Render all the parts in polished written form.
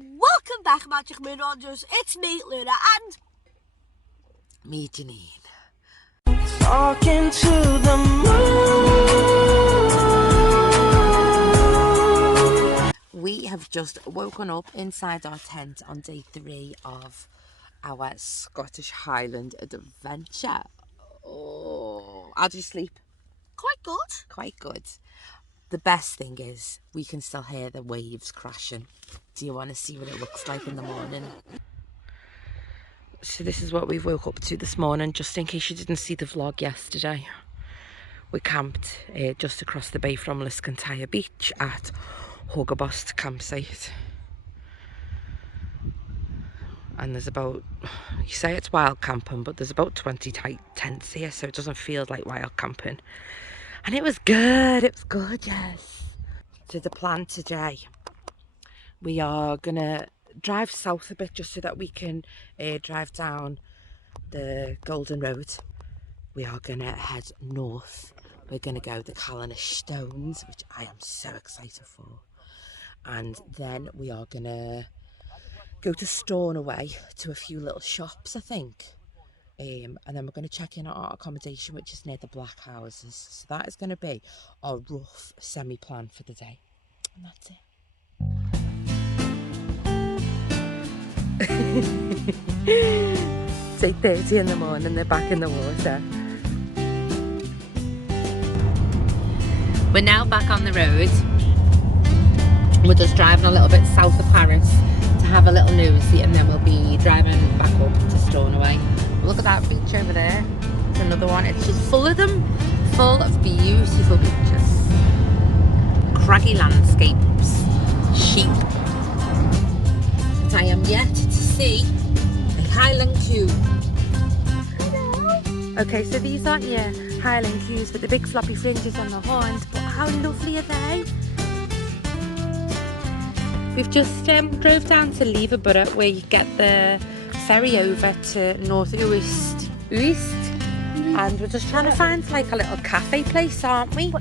Welcome back, Magic Moon Rangers. It's me, Luna, and me, Janine. Talking to the moon. We have just woken up inside our tent on day 3 of our Scottish Highland adventure. Oh, how'd you sleep? quite good. Quite good. The best thing is we can still hear the waves crashing. Do you want to see what it looks like in the morning? So this is what we woke up to this morning, just in case you didn't see the vlog yesterday. We camped just across the bay from Liscantire Beach at Hogabost campsite. And there's about, you say it's wild camping, but there's about 20 tents here, so it doesn't feel like wild camping. And it was good, it was gorgeous. So the plan today, we are gonna drive south a bit just so that we can drive down the Golden Road. We are gonna head north. We're gonna go the Calanais Stones, which I am so excited for. And then we are gonna go to Stornaway to a few little shops, I think. And then we're going to check in on our accommodation, which is near the Black Houses. So that is going to be our rough semi-plan for the day. And that's it. It's 8:30 in the morning, they're back in the water. We're now back on the road. We're just driving a little bit south of Paris to have a little nosy, and then we'll be driving back up to Stornaway. Look at that beach over there. It's another one. It's just full of them, full of beautiful beaches, craggy landscapes, sheep. But I am yet to see a Highland Coos. Okay, so these aren't your Highland Coos with the big floppy fringes on the horns, but how lovely are they? We've just drove down to Leverborough, where you get the ferry over to North Uist, and we're just trying to find like a little cafe place, aren't we?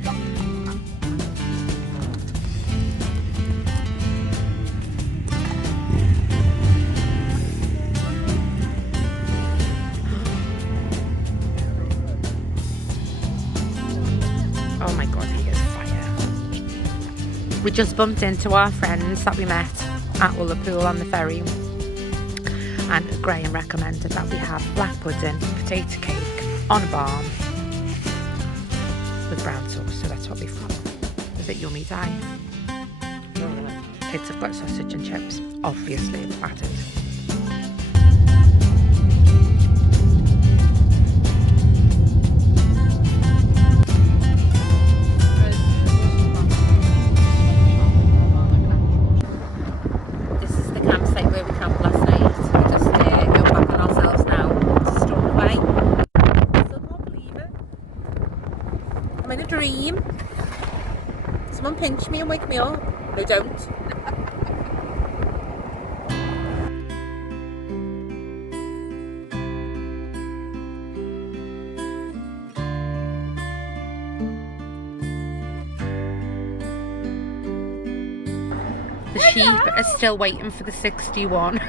Oh my god, he is fire. We just bumped into our friends that we met at Ullapool on the ferry. And Graham recommended that we have black pudding, potato cake on a barm with brown sauce, so that's what we've got. Is it yummy, Di? Kids have got sausage and chips, obviously added. This is the campsite where we camped last night. I'm in a dream. Someone pinch me and wake me up. No, don't. The sheep are still waiting for the 61.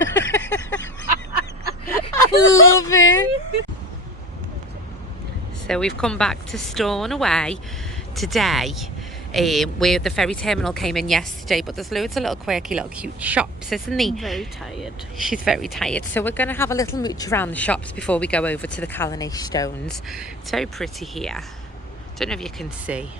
Love it. So we've come back to Stornaway today, where the ferry terminal came in yesterday, but there's loads of little quirky little cute shops, isn't there? I'm very tired. She's very tired, so we're going to have a little mooch around the shops before we go over to the Calanais Stones. It's very pretty here. Don't know if you can see.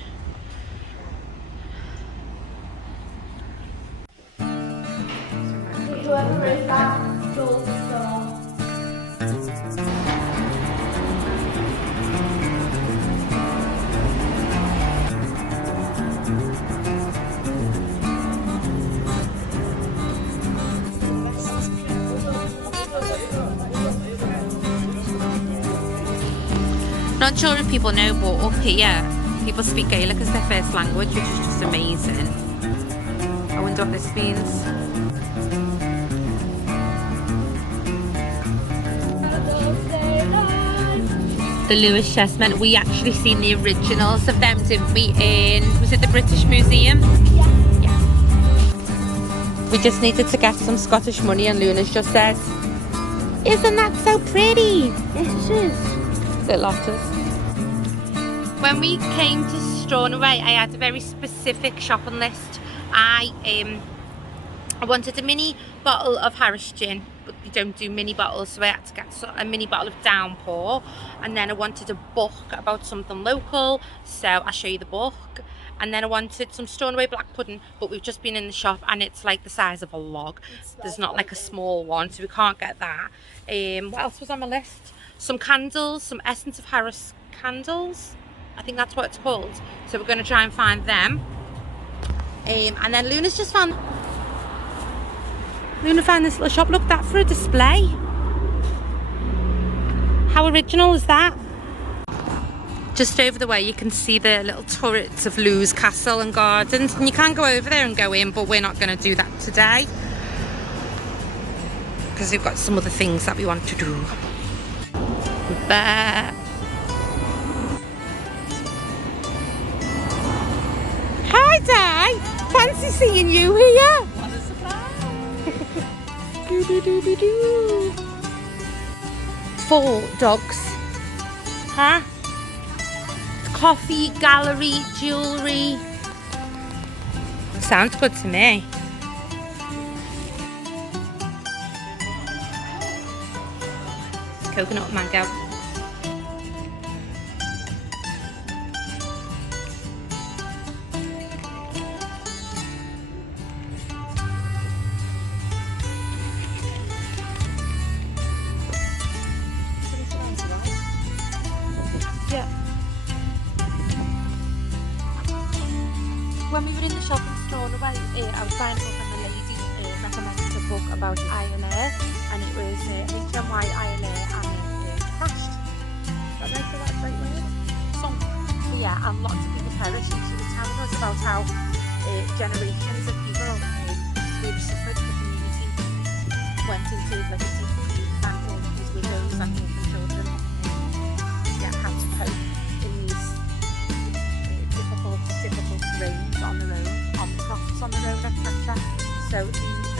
Not sure if people know, but up here people speak Gaelic as their first language, which is just amazing. I wonder what this means. The Lewis chessmen, we actually seen the originals of them, didn't we, in, was it the British Museum? Yeah. Yeah. We just needed to get some Scottish money, and Luna's just said, "Isn't that so pretty?" Yes, it is. Little otters. When we came to Stornaway, I had a very specific shopping list. I wanted a mini bottle of Harris gin, but you don't do mini bottles, so I had to get a mini bottle of Downpour. And then I wanted a book about something local, so I'll show you the book. And then I wanted some Stornaway black pudding, but we've just been in the shop and it's like the size of a log. There's not like a small one, so we can't get that. What else was on my list? Some candles, some Essence of Harris candles. I think that's what it's called. So we're going to try and find them. And then Luna found this little shop. Look, that for a display. How original is that? Just over the way you can see the little turrets of Lewes Castle and Gardens, and you can go over there and go in, but we're not going to do that today because we've got some other things that we want to do. But hi Di, fancy seeing you here. What a surprise! Do. 4 dogs. Huh? Coffee, gallery, jewellery. Sounds good to me. Coconut mango. Yeah. When we were in the shop in Stornaway, I was buying a book and the lady recommended a book about Iolaire, and it was HMY Iolaire and crashed. Is that right? That's the right word? Sunk. So yeah, and lots of people perished, and she was telling us about how generations of people really suffered. The community went into liberty and all of these widows and orphan children had to cope in these difficult terrains on their own, on the crofts on their own, etc. So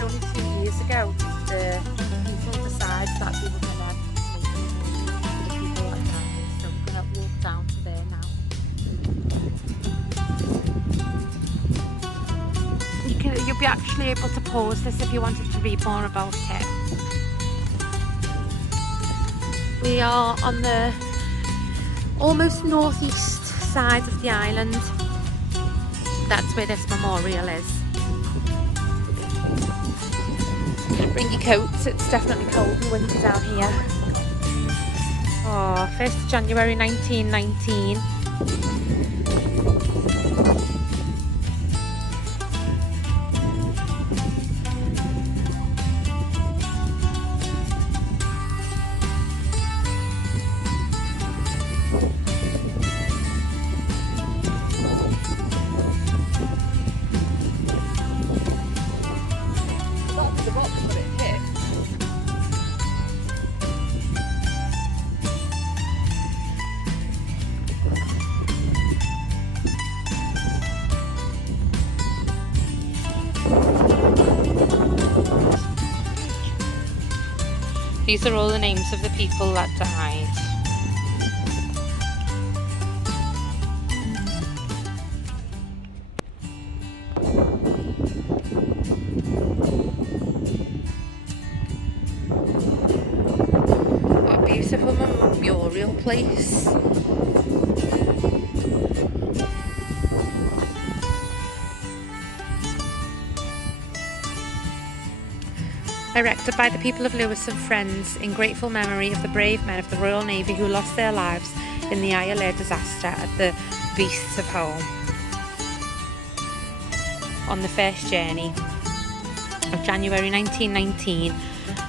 only 2 years ago, the people decided that they were going to make a memorial for the people that died. So we're going to walk down to there now. You'll be actually able to pause this if you wanted to read more about it. We are on the almost northeast side of the island. That's where this memorial is. Bring your coats, it's definitely cold and windy down here. Oh, 1st January 1919. These are all the names of the people that died. What a beautiful memorial place. Erected by the people of Lewes and friends in grateful memory of the brave men of the Royal Navy who lost their lives in the Iolaire disaster at the Beasts of Home on the first journey of January 1919.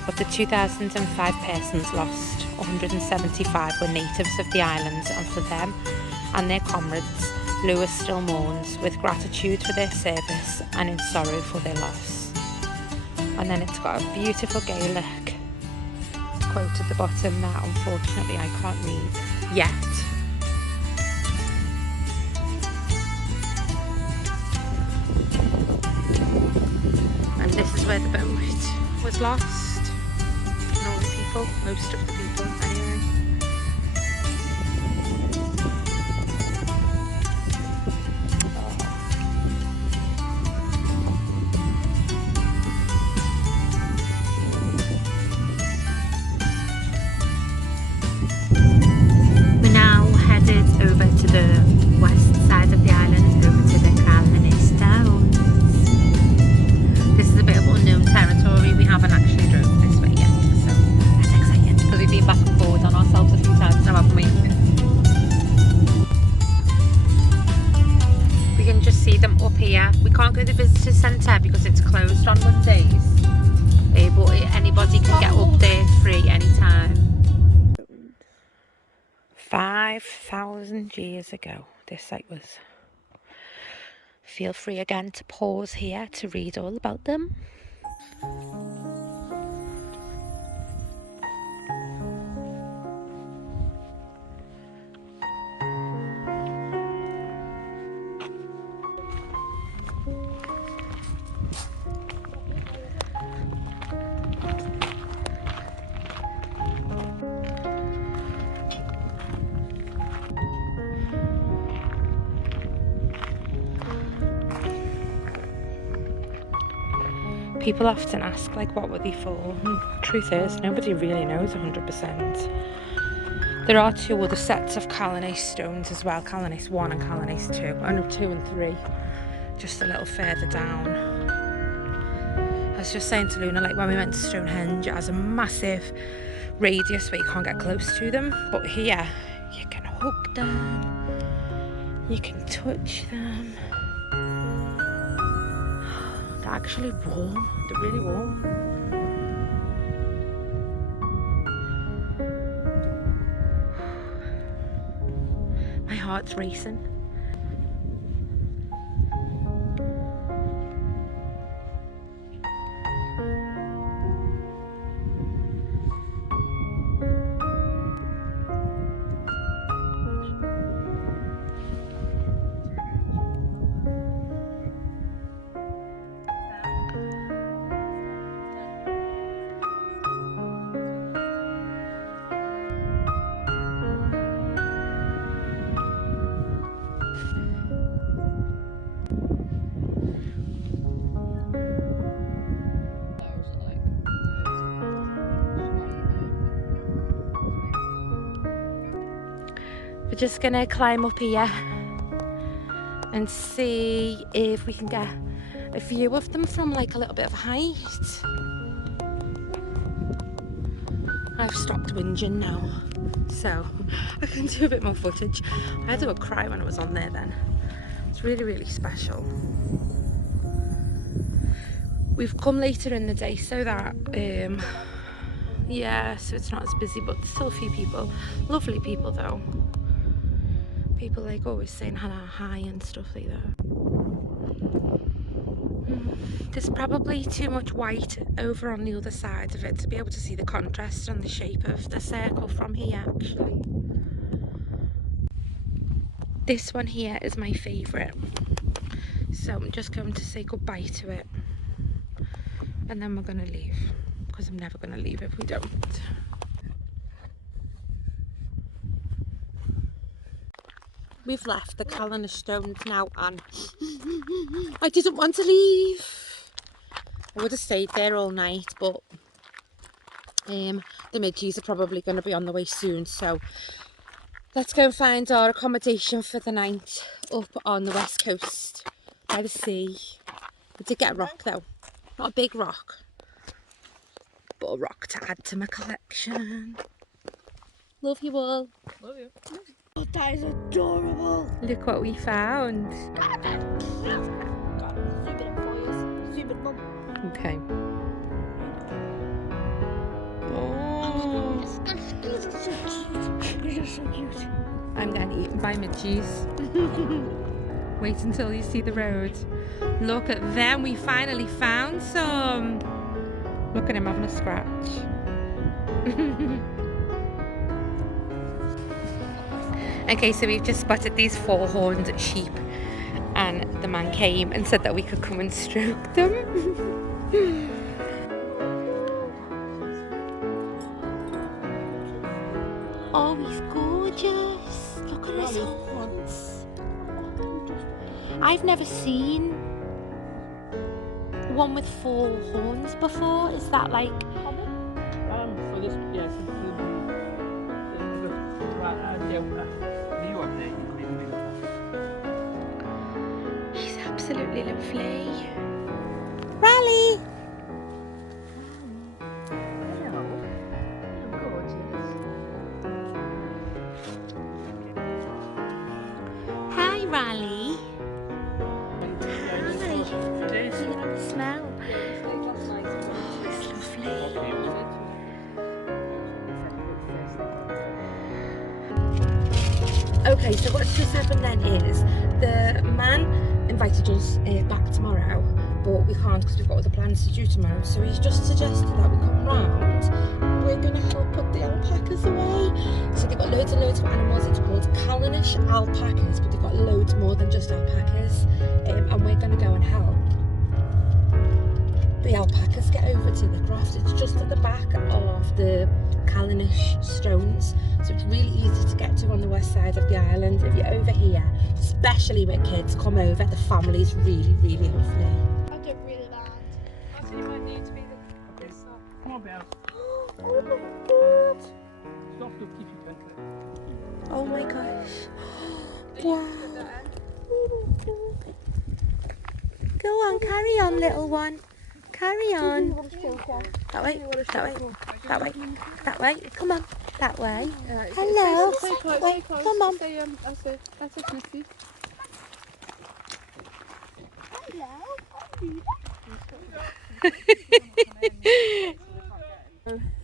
Of the 2,005 persons lost, 175 were natives of the island, and for them and their comrades, Lewes still mourns with gratitude for their service and in sorrow for their loss. And then it's got a beautiful Gaelic quote at the bottom that unfortunately I can't read yet. And this was lost. And all the people, most of the people anyway. We're now headed over to the west side of the island, over to the Calanais Stones. This is a bit of unknown territory. We haven't actually drove this way yet, so that's exciting because we've been back and forward on ourselves a few times now, haven't we? We can just see them up here. We can't go to the visitor centre because it's closed on Mondays, but anybody can get up there free anytime. 5,000 years ago this site was. Feel free again to pause here to read all about them. People often ask, like, what were they for? Truth is, nobody really knows 100%. There are 2 other sets of Calanais Stones as well, Calanais 1 and Calanais 2. Oh no, 2 and 3, just a little further down. I was just saying to Luna, like, when we went to Stonehenge, it has a massive radius where you can't get close to them, but here you can hug them, you can touch them. They're actually warm. They're really warm. My heart's racing. We're just gonna climb up here and see if we can get a view of them from like a little bit of height. I've stopped whinging now, so I can do a bit more footage. I had a good cry when I was on there then. It's really, really special. We've come later in the day so that, yeah, so it's not as busy, but there's still a few people. Lovely people though. People like always saying hi and stuff like that. There's probably too much white over on the other side of it to be able to see the contrast and the shape of the circle from here actually. This one here is my favourite. So I'm just going to say goodbye to it. And then we're going to leave. Because I'm never going to leave if we don't. We've left the Calanais Stones now and I didn't want to leave. I would have stayed there all night, but the midgies are probably going to be on the way soon, so let's go and find our accommodation for the night up on the west coast by the sea. I did get a rock though, not a big rock, but a rock to add to my collection. Love you all. Love you. Oh, that is adorable. Look what we found. Okay. Oh, These are so cute. These are so cute. I'm getting eaten by midgies. Wait until you see the road. Look at them. We finally found some. Look at him having a scratch. Okay, so we've just spotted these 4-horned sheep and the man came and said that we could come and stroke them. Oh, he's gorgeous. Look at his horns. I've never seen one with 4 horns before. Is that like... For this, yes, He's absolutely lovely. Rally! Hi, Rally. Hi. You like the smell? Oh, it's lovely. Okay, so what's just happened then is the man invited us back tomorrow, but we can't because we've got other plans to do tomorrow. So he's just suggested that we come round. We're going to help put the alpacas away. So they've got loads and loads of animals. It's called Callanish alpacas, but they've got loads more than just alpacas. And we're going to go and help the alpacas get over to the croft. It's just at the back of the Calanais Stones, so it's really easy to get to on the west side of the island. If you're over here, especially with kids, come over. The family's really, really lovely. I don't really mind. I think you might need to be the... Okay, so come on, Bear. Oh my god! Stop, you'll keep you gentle. Oh my gosh! Wow! Go on, carry on, little one. Carry on. That way, that way, that way, that way. Come on, that way. Hello. Wait, come on. That's Missy.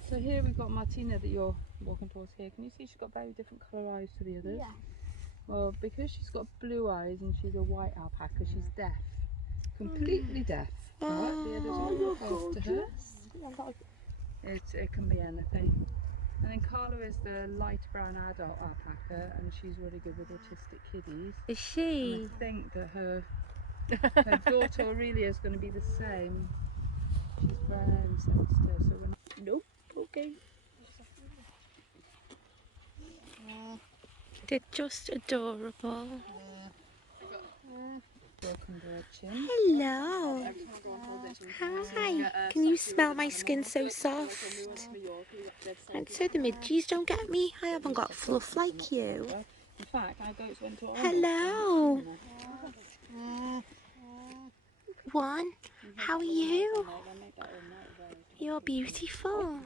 So here we've got Martina that you're walking towards here. Can you see she's got very different colour eyes to the others? Yeah. Well, because she's got blue eyes and she's a white alpaca, she's deaf. Completely deaf. Right? The others are all close to her. It can be anything. And then Carla is the light brown adult alpaca, and she's really good with autistic kiddies. Is she? And I think that her daughter Aurelia is going to be the same. She's very sensitive. So when nope, okay. They're just adorable. Broken bird chin. Hello. Hi. Can you smell my skin so soft? And so the midgies don't get me. I haven't got fluff like you. In fact, our goats went to Hello. One. How are you? You're beautiful.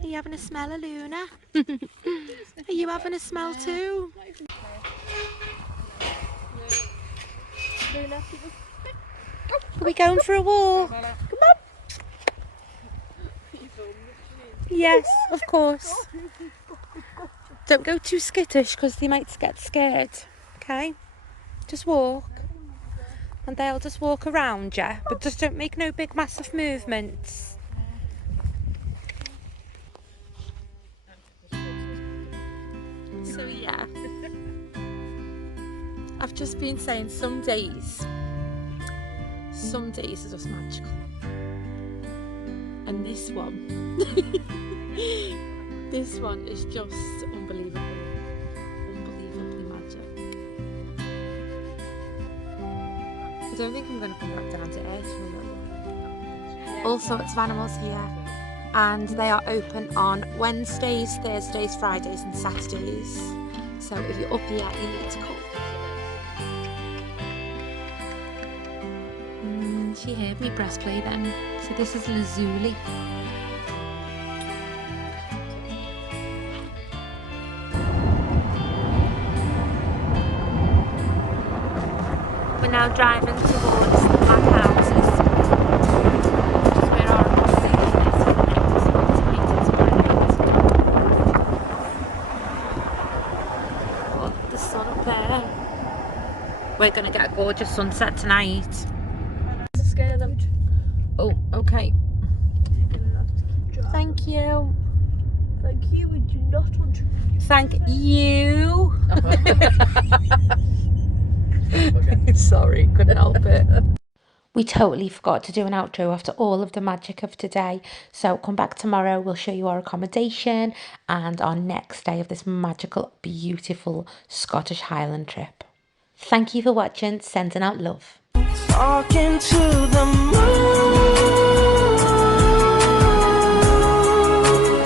Are you having a smell of Luna? Are you having a smell too? Are we going for a walk? Come on. Yes, of course. Don't go too skittish because they might get scared. Okay? Just walk. And they'll just walk around you. But just don't make no big massive movements. So yeah. I've just been saying some days are just magical. And this one, this one is just unbelievable. Unbelievably magic. I don't think I'm going to come back down to earth, remember. All sorts of animals here. And they are open on Wednesdays, Thursdays, Fridays and Saturdays. So if you're up here, you need to come. She heard me breastplay then. So this is Lazuli. We're now driving towards the black houses. Which is where our accommodation is. Oh, the sun up there. We're going to get a gorgeous sunset tonight. Oh, okay. Thank you. Thank you, we do not want to. Thank you. Sorry, couldn't help it. We totally forgot to do an outro after all of the magic of today. So come back tomorrow, we'll show you our accommodation and our next day of this magical, beautiful Scottish Highland trip. Thank you for watching, sending out love. Talking to the